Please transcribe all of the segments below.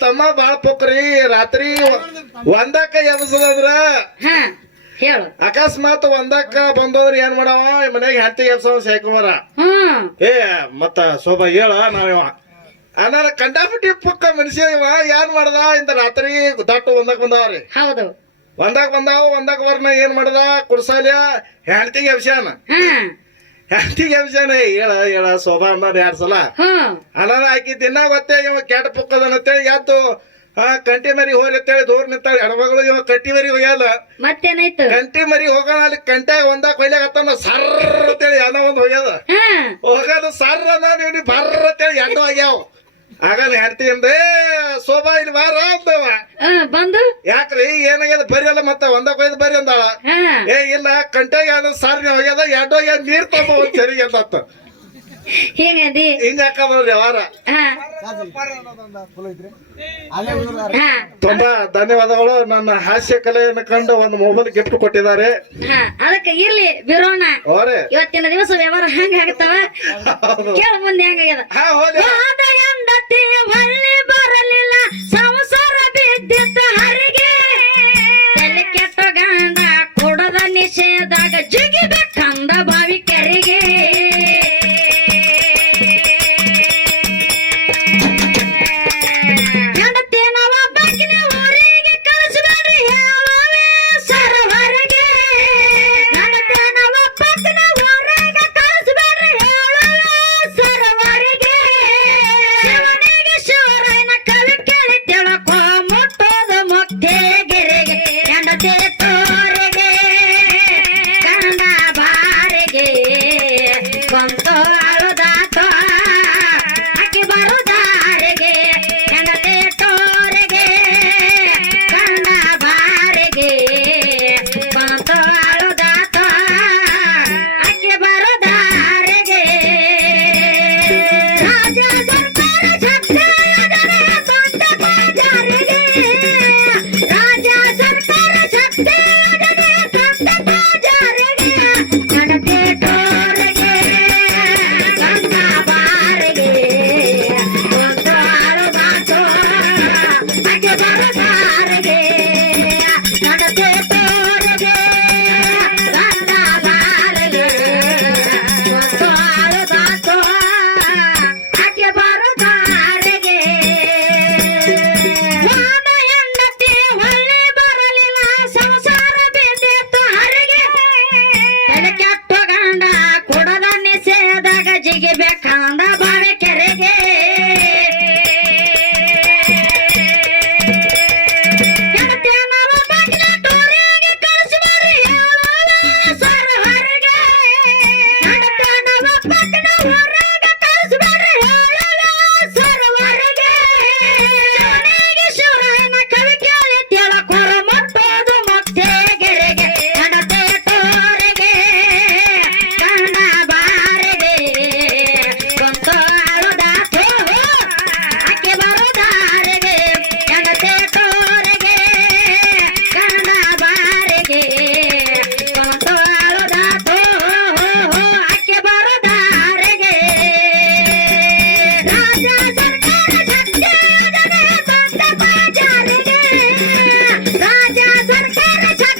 ತಮ್ಮ ಬಾಳ ಪೊಕ್ರಿ ರಾತ್ರಿ ಒಂದಕ್ಕ ಎಬ್ಸದಂದ್ರ? ಹಾ ಹೇಳು. ಅಕಸ್ಮಾತ್ ಒಂದಕ್ಕ ಬಂದೋದ್ರ ಏನ್ ಮಾಡವ? ಮನ್ಯಾಗ ಹೆಂಡತಿ ಎಬ್ಸವ ಸಾಯ್ಕುಮಾರ ಹ್ಮ್ ಏ ಮತ್ತ ಶೋಭಾ ಹೇಳ ನಾವಿವ. ಅನ್ನ ಕಂಡಾಪಟ್ಟಿ ಪುಕ್ಕ ಮನುಷ್ಯ ಇವ ಏನ್ ಮಾಡ್ದ? ಇಂತ ರಾತ್ರಿ ದಟ್ಟು ಒಂದಕ್ ಬಂದಾವ್ರಿ. ಹೌದು. ಒಂದಕ್ ಬಂದಾವ ಒಂದಕ್ ಬರ್ನ ಏನ್ ಮಾಡ್ದ? ಕುರ್ಸಾಲ್ಯ ಹೆಂಡತಿಗೆ ಎಬ್ಸ್ಯಾನ. ಹಾ ಹೆಂಡತಿಗೆ ಎಬ್ಸ್ಯಾನ ಹೇಳ ಹೇಳ ಶೋಭಾ ಅಂದಾರ ಎರಡ್ ಸಲ. ಅನಾರ ಆಕಿ ದಿನ ಗೊತ್ತೇ ಇವ ಕೆಟ್ಟ ಪುಕ್ಕದನ ಅಂತೇಳಿ ಎದ್ದು ಆ ಕಂಟಿ ಮರಿ ಹೋರಿ ಅಂತೇಳಿ ದೂರ ನಿಂತಾಳೆ. ಹೆಣ್ಮಗಳು ಇವ ಕಂಟಿ ಮರಿ ಹೋಗ್ಯಾಲ ಮತ್ತೇನಾಯ್ತು? ಕಂಟಿ ಮರಿ ಹೋಗೋಣ ಅಲ್ಲಿ ಕಂಟೆ ಒಂದ ಕೊಯ್ಲಾಗತ್ತ ಸರ್ರ ಅಂತೇಳಿ ಅನ್ನ ಒಂದ್ ಹೋಗ್ಯದ. ಹೋಗೋದು ಸರ್ರ ಅನ್ನ ನೀವು ಆಗ ಹೆಂಡತಿ ಅಂದೆ ಶೋಭಾ ಇಲ್ಲಿ ಬಾರ ಅಂತವ ಬಂದು? ಯಾಕ್ರಿ? ಏನಾಗ್ಯದ ಬರಿಯಲ್ಲ ಮತ್ತ ಒಂದ ಕೊಯ್ದು ಬರ್ರಿ ಅಂದಾಳ. ಏ ಇಲ್ಲ ಕಂಟ್ಯಾಗ ಅದ ಸಾರಿ ಹೋಗ್ಯದ ಎರಡು ಹೋಗ್ಯದ ನೀರ್ ತೊಂಬ ಒಂದ್ ಸರಿ ಅಂತ ಹಿಂಗದಿ ಹಿಂಗ ಹಾಕದ ವ್ಯವಹಾರ ಹಾ. ಹಾ. ತುಂಬಾ ಧನ್ಯವಾದಗಳು. ನನ್ನ ಹಾಸ್ಯ ಕಲೆಯನ್ನು ಕಂಡು ಒಂದು ಮೊಬೈಲ್ ಗಿಫ್ಟ್ ಕೊಟ್ಟಿದ್ದಾರೆ. ಅದಕ್ಕೆ ಇರ್ಲಿ ಬಿರೋಣ ಇವತ್ತಿನ ದಿವಸ ವ್ಯವಹಾರ ಹಂಗ ಆಗತ್ತವ ಕೇಳ ಮುಂದೆ ಹೆಂಗಾಗ್ಯದ ಬಂದ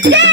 Yeah!